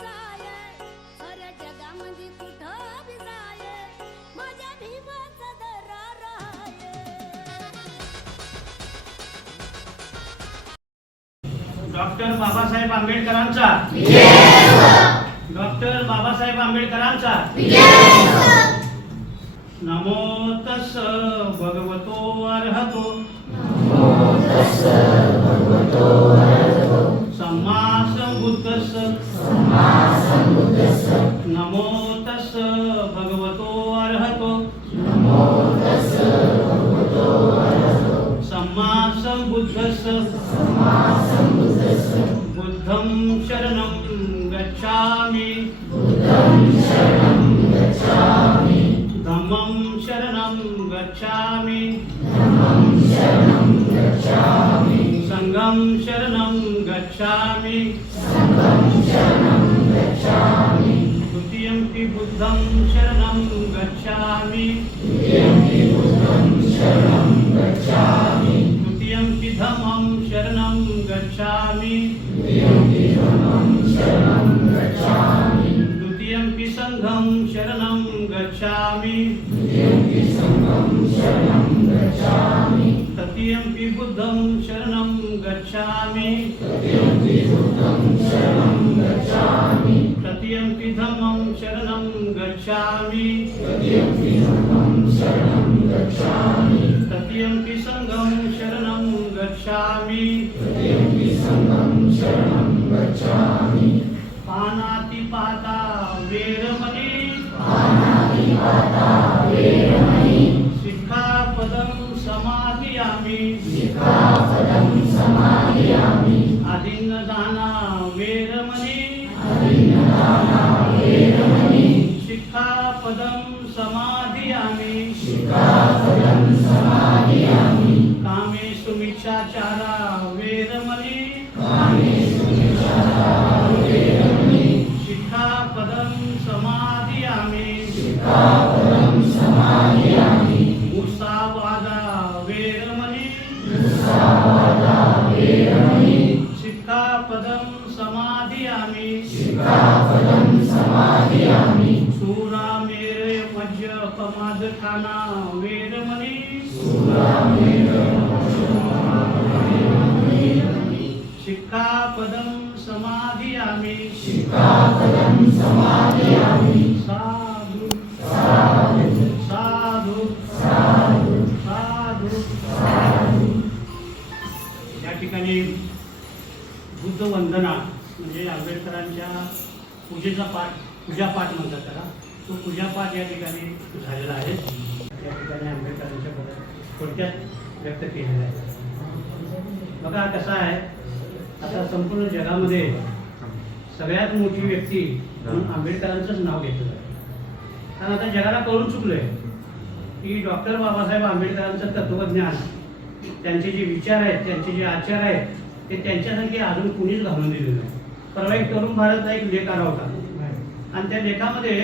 जाय? खऱ्या जाय? माझ्या डॉक्टर बाबासाहेब आंबेडकरांचा. डॉक्टर बाबासाहेब आंबेडकरांचा. नमो तस भगवतो अर्हतो. नमो तस भगवतो अर्हतो. नमो तस्य भगवतो अर्हतो सम्मा सम्बुद्धस्य बुद्धं शरणं गच्छामि बुद्धं शरणं गच्छामि द्वितीयं गच्छामि पानातिपाता वेरमणि। शिक्षापदं समाधियामि। आदिन्नदाना वेरमणि। शिक्षापदं समाधियामि। कामेषु मिच्छाचारा थोडक्यात व्यक्त केलेला आहे. बघा कसं आहे. आता संपूर्ण जगामध्ये सगळ्यात मोठी व्यक्ती म्हणून आंबेडकरांचंच नाव घेतलं जातं. कारण आता जगाला कळून चुकलंय की डॉक्टर बाबासाहेब आंबेडकरांचं तत्वज्ञान त्यांचे जे विचार आहेत त्यांचे जे आचार आहेत ते त्यांच्यासारखे अजून कुणीच घालून दिलेलं नाही. परवा एक तरुण भारतचा एक लेख आला होता. आणि त्या लेखामध्ये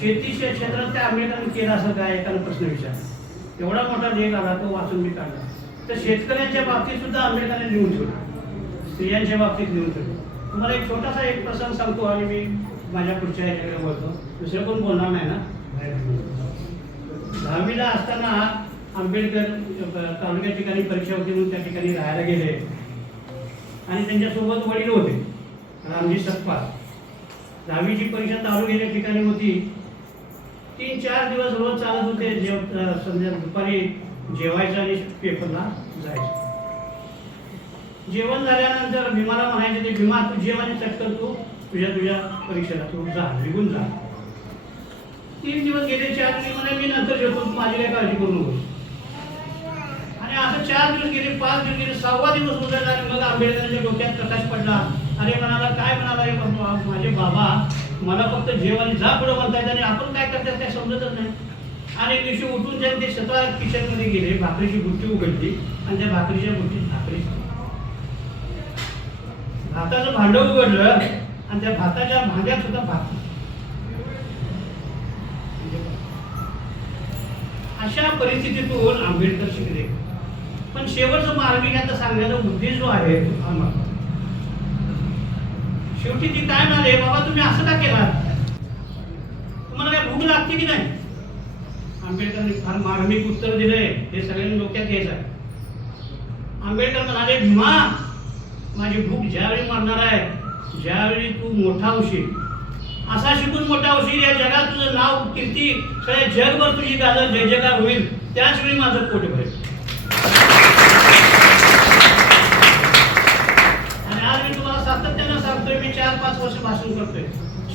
शेती शे- क्षेत्रात त्या आंबेडकरांनी केलं असं काय? एकानं प्रश्न विचारला एवढा मोठा लेख आला तो वाचून मी काढला. तर शेतकऱ्यांच्या बाबतीत सुद्धा आंबेडकरांनी लिहून ठेवलं. स्त्रियांच्या बाबतीत लिहून ठेवलं. तुम्हाला एक छोटासा एक प्रसंग सांगतो आणि मी माझ्या पुढच्या याच्याकडे बोलतो दुसरं कोण बोलणार नाही ना? दहावीला असताना आंबेडकर तालुक्या ठिकाणी परीक्षा होती म्हणून त्या ठिकाणी राहायला गेले. आणि त्यांच्यासोबत वडील होते रामजी सतपाल. दहावीची परीक्षा तालुक्याच्या ठिकाणी होती. तीन चार दिवस रोज चालत होते जेव संध्या दुपारी जेवायचं आणि पेपरला जायचं. जेवण झाल्यानंतर भीमाला म्हणायचं ते भीमा तू जेव आणि चटकन तू तुझ्या तुझ्या परीक्षेला तू जा निघून जा. तीन दिवस गेले चार दिवस म्हणे मी नंतर जेवतो तू माझी काय काळजी करू नको आणि असं चार दिवस गेले पाच दिवस गेले सहावा दिवस उजाडला आणि मग आंबेडकरांच्या डोक्यात प्रकाश पडला. अरे म्हणाला काय म्हणाला हे बाबा, माझे बाबा मला फक्त जेव जा पुढे म्हणतायत आणि आपण काय करतात काय समजतच नाही. आणि एक दिवशी उठून जाऊन ते स्वतः किचनमध्ये गेले भाकरीची बुट्टी उघडली आणि त्या भाकरीच्या बुट्टीत भाकरी भाताचं भांड उघडलं आणि त्या भाताच्या भांड्यात सुद्धा भात अशा परिस्थितीतून आंबेडकर शिकले. पण शेवटचं मार्मिक आता सांगण्याचा उद्देश जो आहे तो शेवटी ती काय म्हणाले बाबा तुम्ही असं का केला तुम्हाला काय भूक लागते की नाही? आंबेडकरांनी फार मार्मिक उत्तर दिलंय हे सगळ्यांनी डोक्यात घ्यायचं. आंबेडकर म्हणाले भीमा माझी भूक ज्यावेळी मरणार आहे ज्यावेळी तू मोठा होशील. असा शिकून मोठा होशील या जगात तुझं नाव कीर्ती सगळ्या जगभर तुझी गाजर जय जयकार होईल त्याच वेळी माझं पोट भरेल.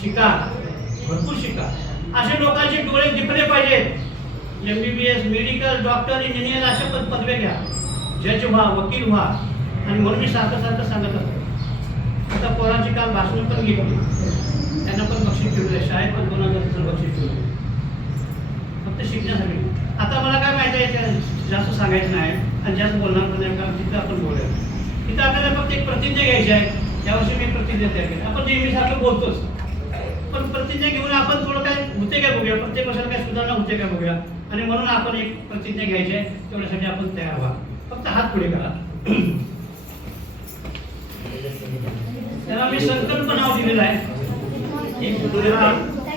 शिका भरपूर शिका. असे लोकांचे डोळे दिपले पाहिजेत. M B B S medical doctor engineer अशा पद पदव्या घ्या. जज व्हा वकील व्हा. आणि म्हणून मी सारखं सारखं सांगत असतो. आता पोरांची काल भाषण पण घेतली. त्यांना पण बक्षीस ठेवले शाळेत पण दोन हजार रुपये बक्षीस ठेवले फक्त शिकण्यासाठी. आता मला काय माहिती आहे जास्त सांगायचं नाही. आणि जास्त बोलणार पण नाही कारण तिथं आपण बोलूया. तिथं आपल्याला फक्त एक प्रतिज्ञा घ्यायची आहे. यावर्षी मी प्रतिज्ञा तयार केली. आपण नेहमी सारखं बोलतोच. पण प्रतिज्ञा घेऊन आपण थोडं काय होते काय बघूया. प्रत्येक वर्षाला काय सुधारणा होते काय बघूया. आणि म्हणून आपण एक प्रतिज्ञा घ्यायची आहे. तेवढ्यासाठी आपण तयार व्हा. फक्त हात पुढे करा. त्याला मी संकल्प नाव दिलेलं आहे.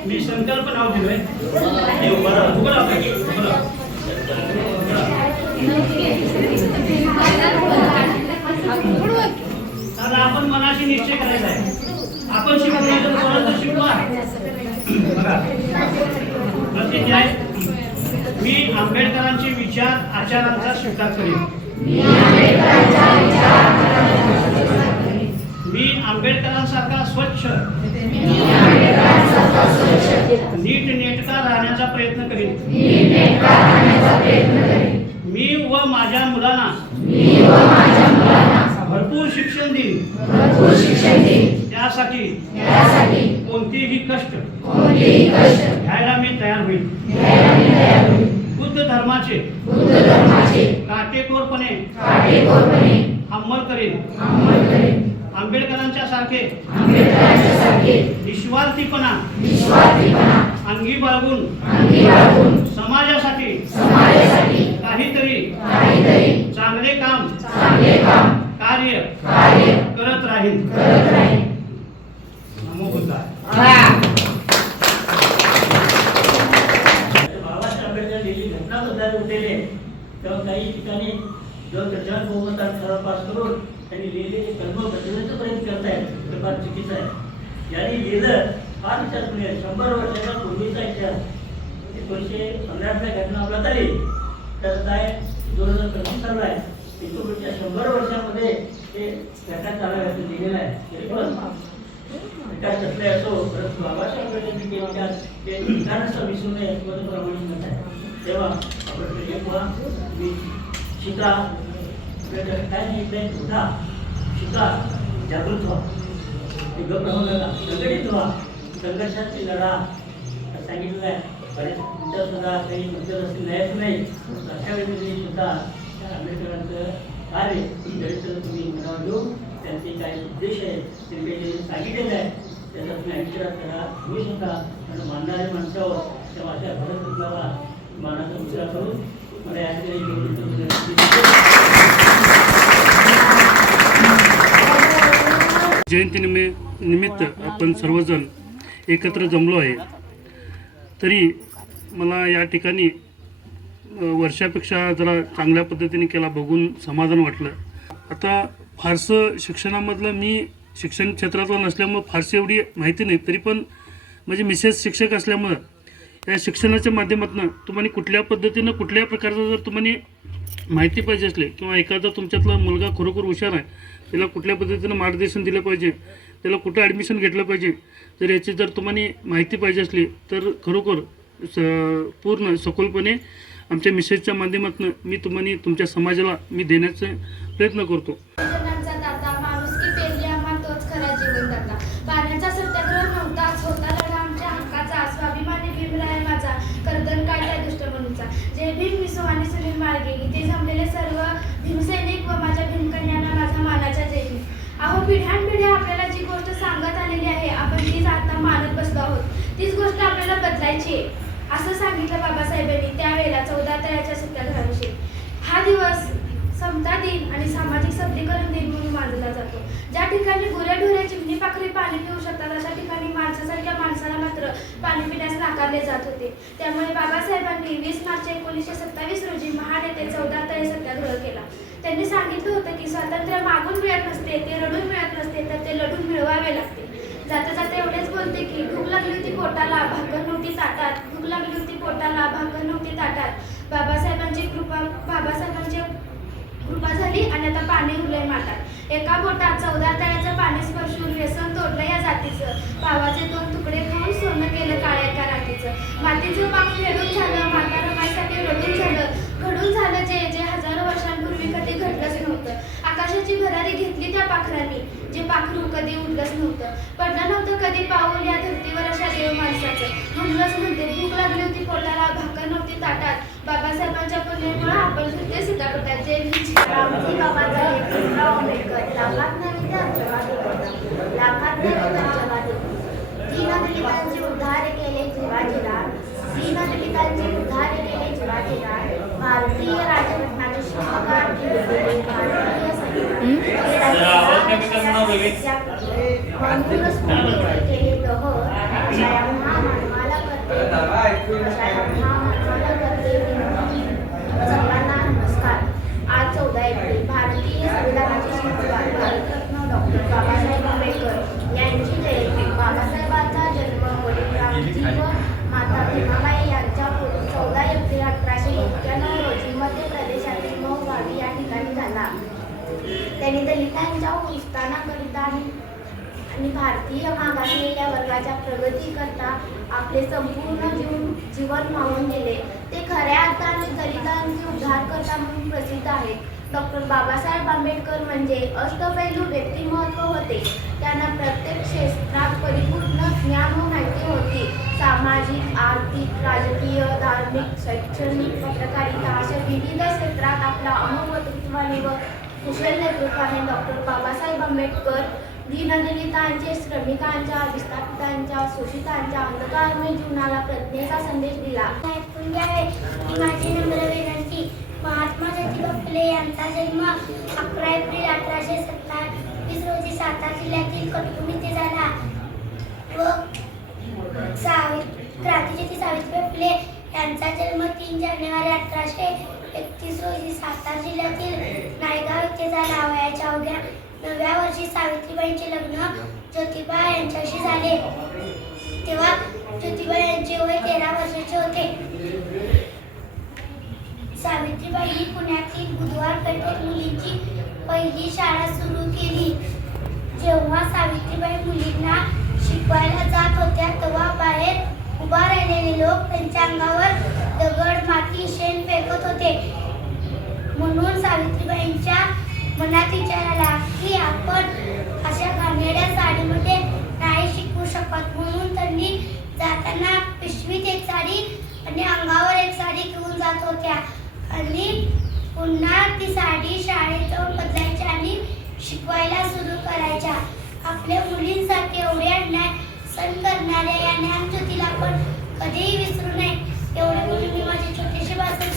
मी संकल्प नाव दिलंय. आपण मनाशी निश्चय करायचा आहे. आपण शिकवलं तर कोणाचं शिकवा. बघा प्रतिज्ञा आहे मी आंबेडकरांचे विचार आचारांचा स्वीकार करेन. मी आंबेडकरांसारखा स्वच्छ नीट नेटका राहण्याचा प्रयत्न करेन. मी व माझ्या मुलांना भरपूर शिक्षण देईन. त्यासाठी कोणतेही कष्ट घ्यायला मी तयार होईल. बुद्ध धर्माचे काटेकोरपणे अंमल करेन आंबेडकरांच्या सारखे निस्वार्थीपणा अंगी बाळगून समाजासाठी काहीतरी चांगले काम कार्य करत राहील. नमो बुद्धाय बाबासाहेब आंबेडकर दिल्ली घटना बद्दल उठलेले तेव्हा काही ठिकाणी जर प्रचार बहुमतात ठराव पास करून त्यांनी लिहिलेले कर्म बदलण्याचा प्रयत्न करतायत ते फार चुकीचं आहे. यांनी लिहिलं फार विचार करूया शंभर वर्षाचा पूर्वीचा इतिहास. म्हणजे एकोणीसशे पंधरातल्या घटना आपल्यात आली तर काय दोन हजार पंचवीस चालू आहे. इथून शंभर वर्षामध्ये हे घटना चालू आहे लिहिलेलं आहे. तरी पण विकास कसले असो परंतु बाबासाहेब आंबेडकर किंवा त्यात ते विधानाचं विसरू नये असं माझं मत आहे तेव्हा आपण प्रेम व्हा तुम्ही शिका काय नाही उठा शिका जागृत व्हा. ते गप नका संघटित व्हा. संघर्षाची लढा. सांगितलं आहे बरेच तुमच्या सुद्धा काही म्हणतात असतील नाहीच नाही. अशा वेळी तुम्ही सुद्धा आंबेडकरांचं कार्य दरिद्र तुम्ही मनावर घेऊन त्यांचे काय उद्देश आहे ते काही जे आहे त्याचा तुम्ही अक्षरात करा घेऊ शकता आणि मानणारे माणसावर त्या माझ्या भरत रुपयाला मानाचा करून मला या. जयंती निमि- निमित्त आपण सर्वजण एकत्र जमलो आहे. तरी मला या ठिकाणी वर्षापेक्षा जरा चांगल्या पद्धतीने केला बघून समाधान वाटलं. आता फारसं शिक्षणामधलं मी शिक्षण क्षेत्रातलं नसल्यामुळं फारशी एवढी माहिती नाही तरी पण म्हणजे मिसेस शिक्षक असल्यामुळं या शिक्षणाच्या माध्यमातून तुम्हाला कुठल्या पद्धतीनं कुठल्या प्रकारचं जर तुम्हाला माहिती पाहिजे असले किंवा एखादा तुमच्यातला मुलगा खरोखर हुशार आहे त्याला कुठल्या पद्धतीनं मार्गदर्शन दिलं पाहिजे त्याला कुठं ॲडमिशन घेतलं पाहिजे तर याची जर तुम्हाला माहिती पाहिजे असली तर खरोखर स पूर्ण सखोलपणे आमच्या मिसेसच्या माध्यमातून मी तुम्हाला तुमच्या समाजाला मी देण्याचा प्रयत्न करतो जनांचा दाता माणुसकी पेरली आम्हा तोच खरा जीवनदाता पाण्याचा सत्याग्रह नव्हताच होता लढा आमच्या हक्काचा स्वाभिमानी भीमराय माझा कर्दन काय त्या दुष्ट मनुचा जय भीम मिसो आणि लागे इथे जमलेले सर्व भीमसैनिक व माझ्या भीमकन्यांना माझा मानाच्या देवी अहो पिढ्यानपिढ्या आपल्याला जी गोष्ट सांगत आलेली आहे आपण तीच आता मानत बसलो आहोत. तीच गोष्ट आपल्याला बदलायची आहे. असं सांगितलं बाबासाहेबांनी त्यावेळेला चौदा तळ्याच्या सत्याग्रहाविषयी. हा दिवस समता दिन आणि सामाजिक सबलीकरण दिन म्हणून मानला जातो. ज्या ठिकाणी गुरेढोरे चिमणी पाखरे पाणी पिऊ शकतात अशा ठिकाणी माणसासारख्या पिण्यास जात होते. त्यामुळे बाबासाहेबांनी वीस मार्च एकोणीसशे सत्तावीस रोजी महाड येथे चौदा तळे सत्याग्रह केला. त्यांनी सांगितलं होतं की स्वातंत्र्य मागून मिळत नसते ते रडून मिळत नसते तर ते लढून मिळवावे लागते. जाता जाता एवढेच बोलते की भूक लागली होती पोटाला भाकर नव्हती ताटात भूक लागली होती पोटाला भाकर नव्हती ताटात. बाबासाहेबांची कृपा बाबासाहेबांची कृपा झाली आणि आता पाणी उरलंय माटात एका बोटात चौदा तळ्याचं पाणी स्पर्शून व्यसन तोडलं या जातीचं. पावाचे दोन तुकडे खाऊन सोनं केलं काळ्या एका रातीचं मातीचं पाक फेडून झालं माता रमाईसाठी रडून झालं घडून झालं जे जे हजारो वर्षांपूर्वी कधी घडलंच नव्हतं आकाशाची भरारी घेतली त्या पाखरांनी जे पाखरू कधी उडलंच नव्हतं. पडलं नव्हतं कधी पाऊल या धर्तीवर अशा देव माणसाचं. म्हणूनच म्हणते भूक लागली होती पोटाला भाकर नव्हती ताटात. बाबासाहेबांच्या पुण्यामुळे आपण फिरते सीतापटात जे रामजी बाबाचा लाखात नवी राष्ट्रवादी होता लाखात नवी राष्ट्रवादी दीनदलितांचे उद्धार केले शिवाजीला दीनदलितांचे उद्धार केले शिवाजीला भारतीय राजघटनाचे शिल्पकार केले भारतीय संविधान. हे राज्याच्या म्हणूनच मुंबईकर केले प्रहर अशा या महामानवाला करते अशा या महामानवाला करते सर्वांना नमस्कार. आज चौदा एप्रिल भारतीय संविधानाचे शिल्पकार भारतरत्न डॉक्टर बाबासाहेब आंबेडकर यांची जयंती बाबासाहेबांचा जन्म वडील रामजी व माता भीमाबाई यांच्या पोटी चौदा एप्रिल अठराशे एक्क्याण्णव रोजी मध्य प्रदेशातील मोहगावी या ठिकाणी झाला त्यांनी दलितांच्या उत्थानाकरिता आणि आणि भारतीय मागासलेल्या वर्गाच्या प्रगतीकरता आपले संपूर्ण जीवन जीवन मावून दिले ते खऱ्या अर्थाने दलितांचे उद्धारकर्ता म्हणून प्रसिद्ध आहेत. डॉक्टर बाबासाहेब आंबेडकर म्हणजे अष्टपैलू व्यक्तिमत्व होते. त्यांना प्रत्येक क्षेत्रात परिपूर्ण ज्ञान व माहिती होती. सामाजिक आर्थिक राजकीय धार्मिक शैक्षणिक पत्रकारिता अशा विविध क्षेत्रात आपला अनुभवत्वाने व कुशल नेतृत्वाने डॉक्टर बाबासाहेब आंबेडकर दीनदलितांचे श्रमिकांच्या विस्थापितांच्या शोषितांच्या अंधकारमय जीवनाला प्रज्ञेचा संदेश दिला. ऐकून ही. माझी नम्र विनंती महात्मा ज्योतिबा फुले यांचा जन्म अकरा एप्रिल अठराशे सत्तावीस रोजी सातारा जिल्ह्यातील कटकुण येथे झाला. व सावि क्रांतीज्योती सावित्रीबाई फुले यांचा जन्म तीन जानेवारी अठराशे एकतीस रोजी सातारा जिल्ह्यातील नायगाव येथे झाला वयाच्या अवघ्या नवव्या वर्षी सावित्रीबाईंचे लग्न ज्योतिबा यांच्याशी झाले. तेव्हा ज्योतिबा यांचे वय तेरा वर्षाचे होते. सावित्रीबाईंनी पुण्यातील बुधवार पेठेत मुलींची पहिली शाळा सुरू केली. जेव्हा सावित्रीबाई मुलींना शिकवायला जात होत्या तेव्हा बाहेर उभा राहिलेले लोक त्यांच्या अंगावर दगड माती शेण फेकत होते. म्हणून सावित्रीबाईंच्या मनात विचार आला की आपण अशा घाणेरड्या साडीमध्ये नाही शिकू शकत. म्हणून त्यांनी जाताना पिशवीत एक साडी आणि अंगावर एक साडी घेऊन जात होत्या. आणि पुन्हा ती साडी शाळेत जाऊन बदलायच्या आणि शिकवायला सुरू करायच्या. आपल्या मुलींसाठी एवढे अन्याय सण करणाऱ्या या ज्ञानज्योतीला आपण कधीही विसरू नये. एवढे बोलून मी माझे छोटेसे भाषण